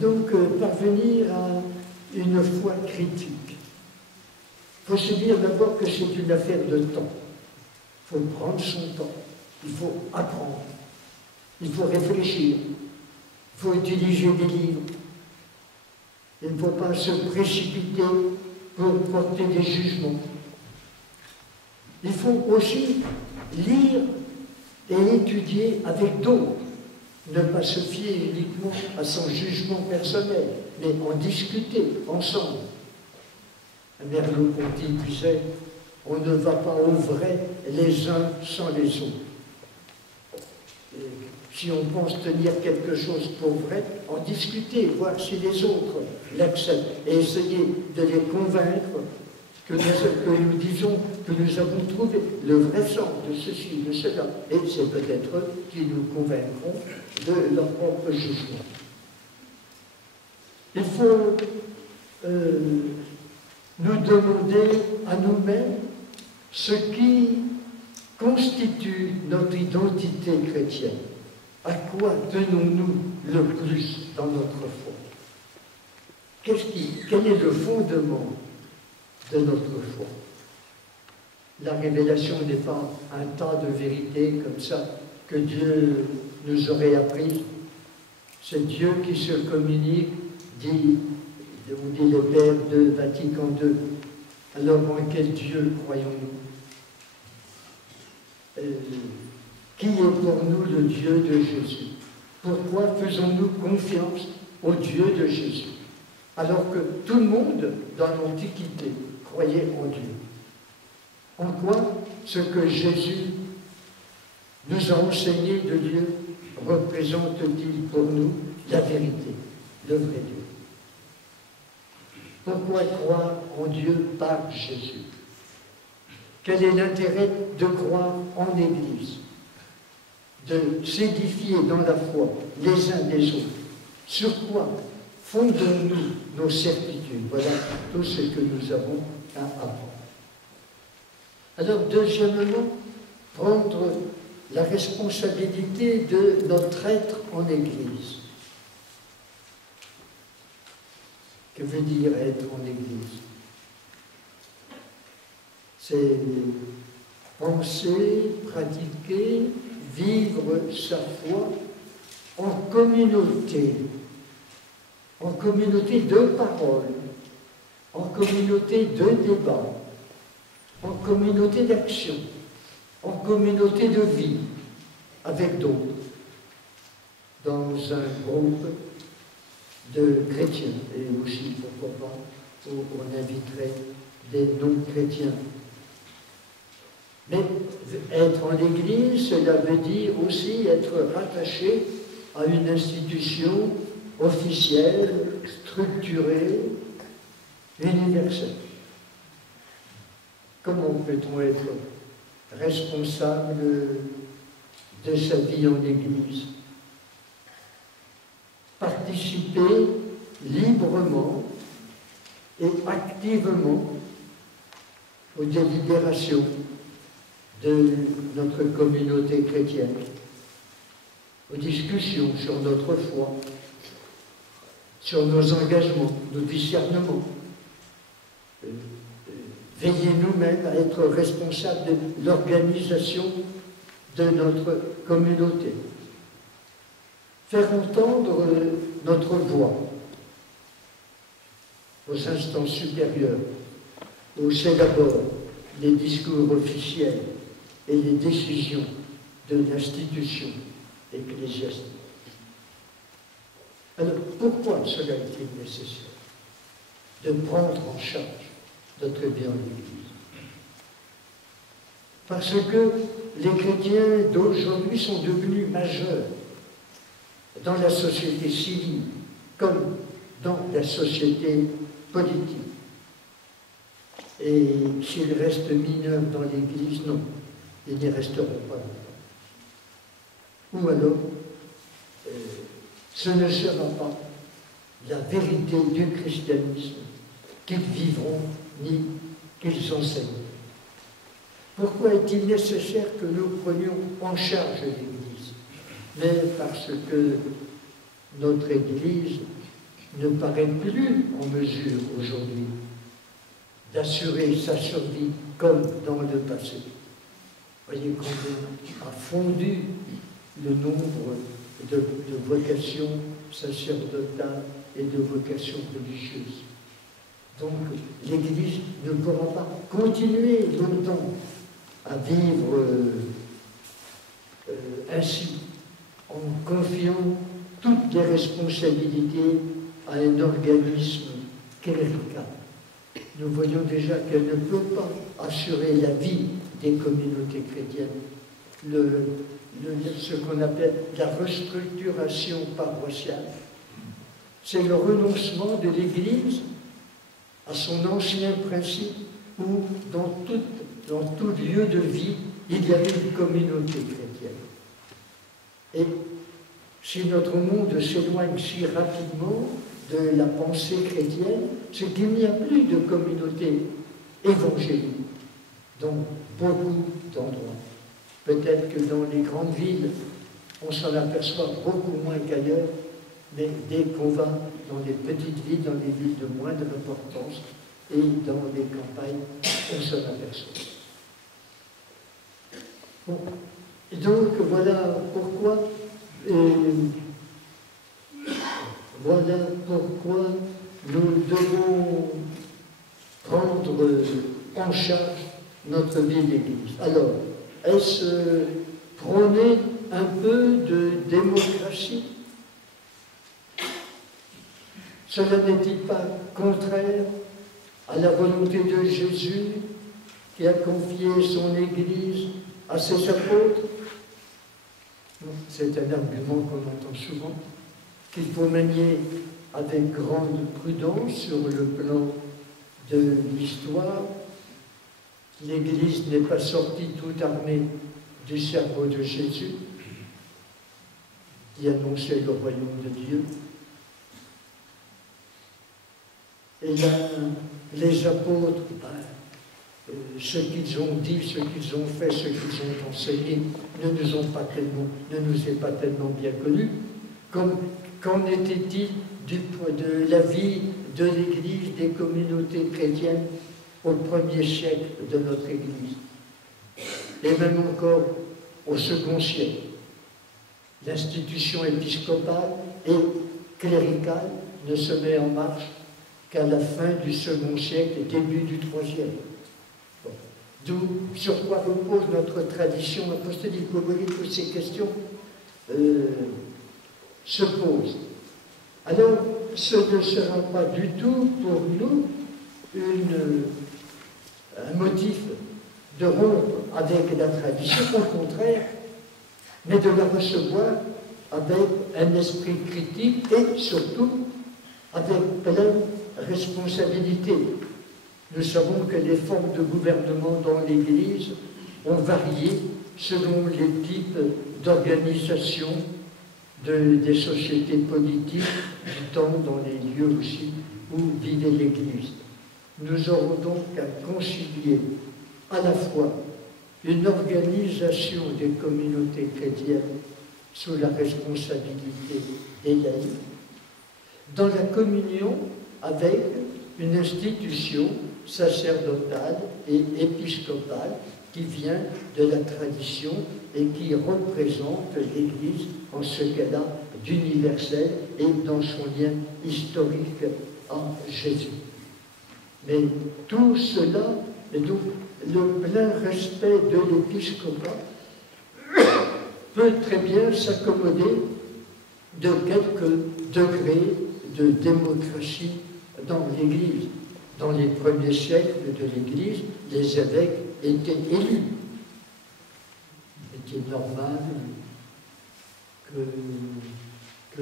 Donc, parvenir à une foi critique. Il faut se dire d'abord que c'est une affaire de temps. Il faut prendre son temps. Il faut apprendre. Il faut réfléchir. Il faut utiliser des livres. Il ne faut pas se précipiter pour porter des jugements. Il faut aussi lire et étudier avec d'autres. Ne pas se fier uniquement à son jugement personnel, mais en discuter ensemble. Merleau-Ponty disait « On ne va pas au vrai les uns sans les autres ». Si on pense tenir quelque chose pour vrai, en discuter, voir si les autres l'acceptent et essayer de les convaincre que nous disons que nous avons trouvé le vrai sens de ceci, de cela. Et c'est peut-être eux qui nous convaincront de leur propre jugement. Il faut nous demander à nous-mêmes ce qui constitue notre identité chrétienne. À quoi tenons-nous le plus dans notre foi? Quel est le fondement de notre foi? La révélation n'est pas un tas de vérités comme ça que Dieu nous aurait apprises. C'est Dieu qui se communique, dit le Père de Vatican II. Alors en quel Dieu croyons-nous? Qui est pour nous le Dieu de Jésus? Pourquoi faisons-nous confiance au Dieu de Jésus? Alors que tout le monde, dans l'Antiquité, croyait en Dieu. En quoi ce que Jésus nous a enseigné de Dieu représente-t-il pour nous la vérité, le vrai Dieu? Pourquoi croire en Dieu par Jésus? Quel est l'intérêt de croire en l'Église? De s'édifier dans la foi les uns des autres. Sur quoi fondons-nous nos certitudes? Voilà tout ce que nous avons à apprendre. Alors, deuxièmement, prendre la responsabilité de notre être en Église. Que veut dire être en Église? C'est penser, pratiquer, vivre sa foi en communauté de parole, en communauté de débat, en communauté d'action, en communauté de vie, avec d'autres, dans un groupe de chrétiens, et aussi, pourquoi pas, où on inviterait des non-chrétiens. Mais être en Église, cela veut dire aussi être rattaché à une institution officielle, structurée, universelle. Comment peut-on être responsable de sa vie en Église? Participer librement et activement aux délibérations de notre communauté chrétienne, aux discussions sur notre foi, sur nos engagements, nos discernements. Veiller nous-mêmes à être responsables de l'organisation de notre communauté. Faire entendre notre voix aux instances supérieures, où s'élaborent les discours officiels et les décisions de l'institution ecclésiastique. Alors, pourquoi cela est-il nécessaire? De prendre en charge notre vie en l'Église. Parce que les chrétiens d'aujourd'hui sont devenus majeurs dans la société civile comme dans la société politique. Et s'ils restent mineurs dans l'Église, non, ils n'y resteront pas longtemps. Ou alors, ce ne sera pas la vérité du christianisme qu'ils vivront ni qu'ils enseignent. Pourquoi est-il nécessaire que nous prenions en charge l'Église? Mais parce que notre Église ne paraît plus en mesure aujourd'hui d'assurer sa survie comme dans le passé. Voyez combien a fondu le nombre de vocations sacerdotales et de vocations religieuses. Donc l'Église ne pourra pas continuer longtemps à vivre ainsi, en confiant toutes les responsabilités à un organisme clérical. Nous voyons déjà qu'elle ne peut pas assurer la vie des communautés chrétiennes. Ce qu'on appelle la restructuration paroissiale, c'est le renoncement de l'Église à son ancien principe où, dans tout lieu de vie, il y avait une communauté chrétienne. Et si notre monde s'éloigne si rapidement de la pensée chrétienne, c'est qu'il n'y a plus de communauté évangélique dans beaucoup d'endroits. Peut-être que dans les grandes villes, on s'en aperçoit beaucoup moins qu'ailleurs, mais dès qu'on va dans les petites villes, dans les villes de moindre importance et dans les campagnes, on s'en aperçoit. Bon. Et donc, voilà pourquoi nous devons prendre en charge notre vie d'Église. Alors, est-ce prôner un peu de démocratie? Cela n'est-il pas contraire à la volonté de Jésus qui a confié son Église à ses apôtres? C'est un argument qu'on entend souvent, qu'il faut manier avec grande prudence sur le plan de l'histoire. L'Église n'est pas sortie toute armée du cerveau de Jésus, qui annonçait le royaume de Dieu. Et là, les apôtres, ce qu'ils ont dit, ce qu'ils ont fait, ce qu'ils ont enseigné, ne nous est pas tellement bien connu. Qu'en était-il de la vie de l'Église, des communautés chrétiennes au 1er siècle de notre Église? Et même encore au 2e siècle. L'institution épiscopale et cléricale ne se met en marche qu'à la fin du 2e siècle et début du 3e. Bon. D'où, sur quoi repose notre tradition apostolique. Vous voyez que ces questions se posent. Alors, ce ne sera pas du tout pour nous un motif de rompre avec la tradition, au contraire, mais de la recevoir avec un esprit critique et surtout avec pleine responsabilité. Nous savons que les formes de gouvernement dans l'Église ont varié selon les types d'organisation des sociétés politiques du temps, dans les lieux aussi où vivait l'Église. Nous aurons donc à concilier à la fois une organisation des communautés chrétiennes sous la responsabilité des laïcs, dans la communion avec une institution sacerdotale et épiscopale qui vient de la tradition et qui représente l'Église en ce qu'elle a d'universel et dans son lien historique à Jésus. Mais tout cela, et donc le plein respect de l'épiscopat, peut très bien s'accommoder de quelques degrés de démocratie dans l'Église. Dans les premiers siècles de l'Église, les évêques étaient élus. Il était normal que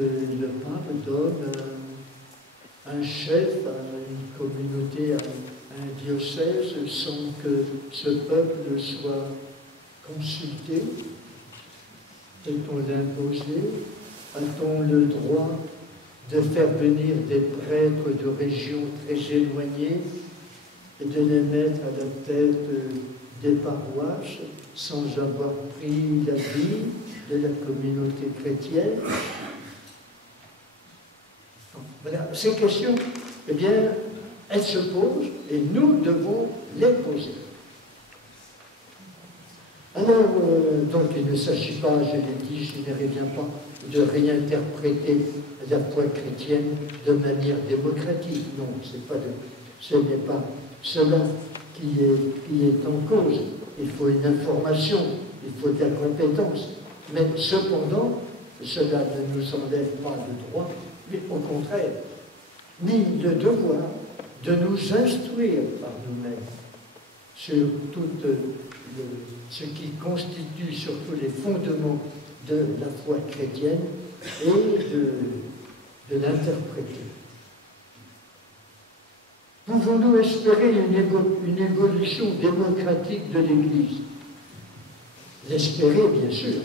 le pape donne un chef à une communauté, à un diocèse, sans que ce peuple soit consulté. Peut-on l'imposer? A-t-on le droit de faire venir des prêtres de régions très éloignées et de les mettre à la tête des paroisses sans avoir pris l'avis de la communauté chrétienne? Voilà, ces questions, eh bien, elles se posent et nous devons les poser. Alors, donc, il ne s'agit pas, je l'ai dit, je ne reviens pas, de réinterpréter la foi chrétienne de manière démocratique. Non, ce n'est pas cela qui est en cause. Il faut une information, il faut de la compétence. Mais cependant, cela ne nous enlève pas le droit, mais au contraire, ni le devoir de nous instruire par nous-mêmes sur tout ce qui constitue surtout les fondements de la foi chrétienne et de l'interpréter. Pouvons-nous espérer une évolution démocratique de l'Église? L'espérer, bien sûr.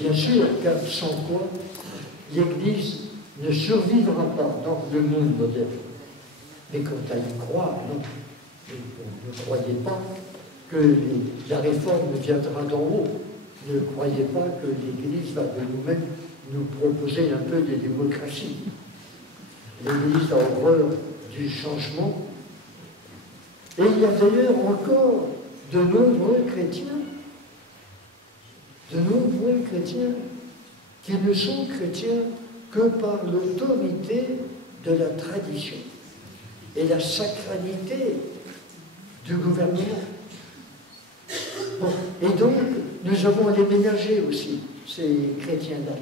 Bien sûr, car sans quoi l'Église ne survivra pas dans le monde moderne. Mais quant à y croire, non. Ne croyez pas que la réforme viendra d'en haut. Ne croyez pas que l'Église va de nous-mêmes nous proposer un peu de démocratie. L'Église a horreur du changement. Et il y a d'ailleurs encore de nombreux chrétiens qui ne sont chrétiens que par l'autorité de la tradition et la sacralité du gouvernement. Bon, et donc, nous avons à les ménager aussi, ces chrétiens-là.